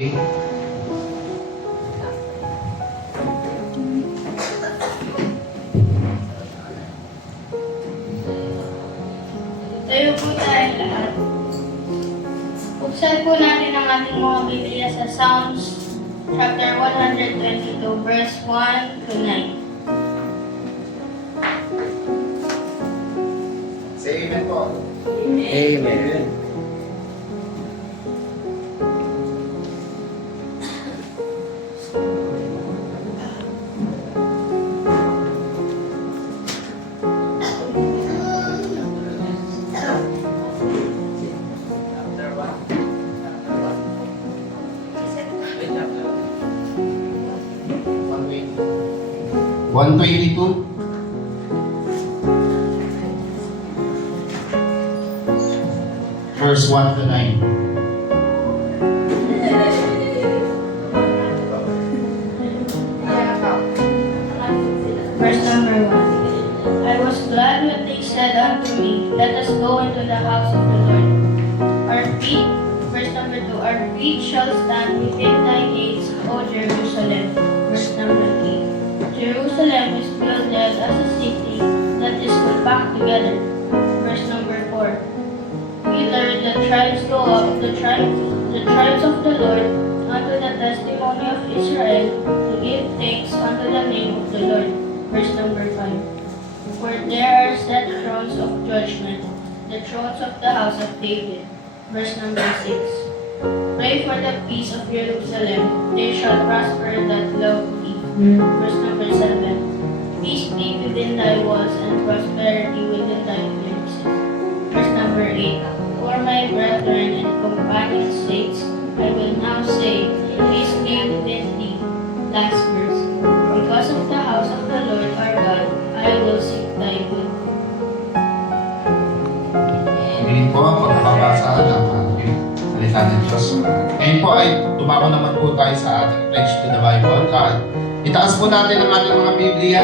Okay. Tayo po tayo lahat. Buksan po natin ang ating mga Biblia sa Psalms chapter 122, verse 1 to 9. Say amen po. Amen. One 122. Verse 1 to 9. Verse number 1. I was glad when they said unto me, let us go into the house of the Lord. Verse number 2. Our feet shall stand within thy gates, O Jerusalem. Verse number 3. Jerusalem is builded as a city that is put back together. Verse number 4. Whither the tribes go up, the tribes of the Lord, unto the testimony of Israel, to give thanks unto the name of the Lord. Verse number 5. For there are set thrones of judgment, the thrones of the house of David. Verse number 6. Pray for the peace of Jerusalem, they shall prosper that love thee. Verse number 7. Peace be within thy walls and prosperity within thy places. Verse number 8. For my brethren and companions' sakes, I will now say, peace be within thee. Last verse. Because of the house of the Lord our God, I will seek thy good. Hindi po ang pagkabasa ng ating salita ng Diyos. Ngayon po ay tumako naman po tayo sa ating pledge to the Bible. Itaas po natin ang ating mga Biblia.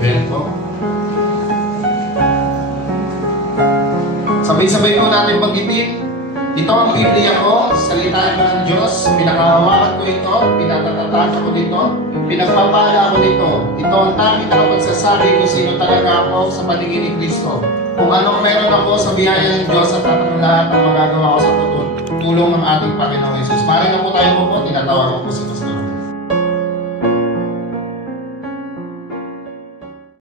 Amen po. Sabay-sabay po natin banggitin. Ito ang Biblia ko, salita ko ng Diyos. Pinakahawakan ko ito, pinatatatasa ko dito, pinagpapala ko dito. Ito ang tanging nakapagsasabi kung sino talaga ako sa paningin ni Kristo. Kung anong meron ako sa biyaya ng Diyos at ang lahat ng magagawa ko sa tulong ng ating Panginoong Jesus. Mari na po tayo po, tinatawag ko po si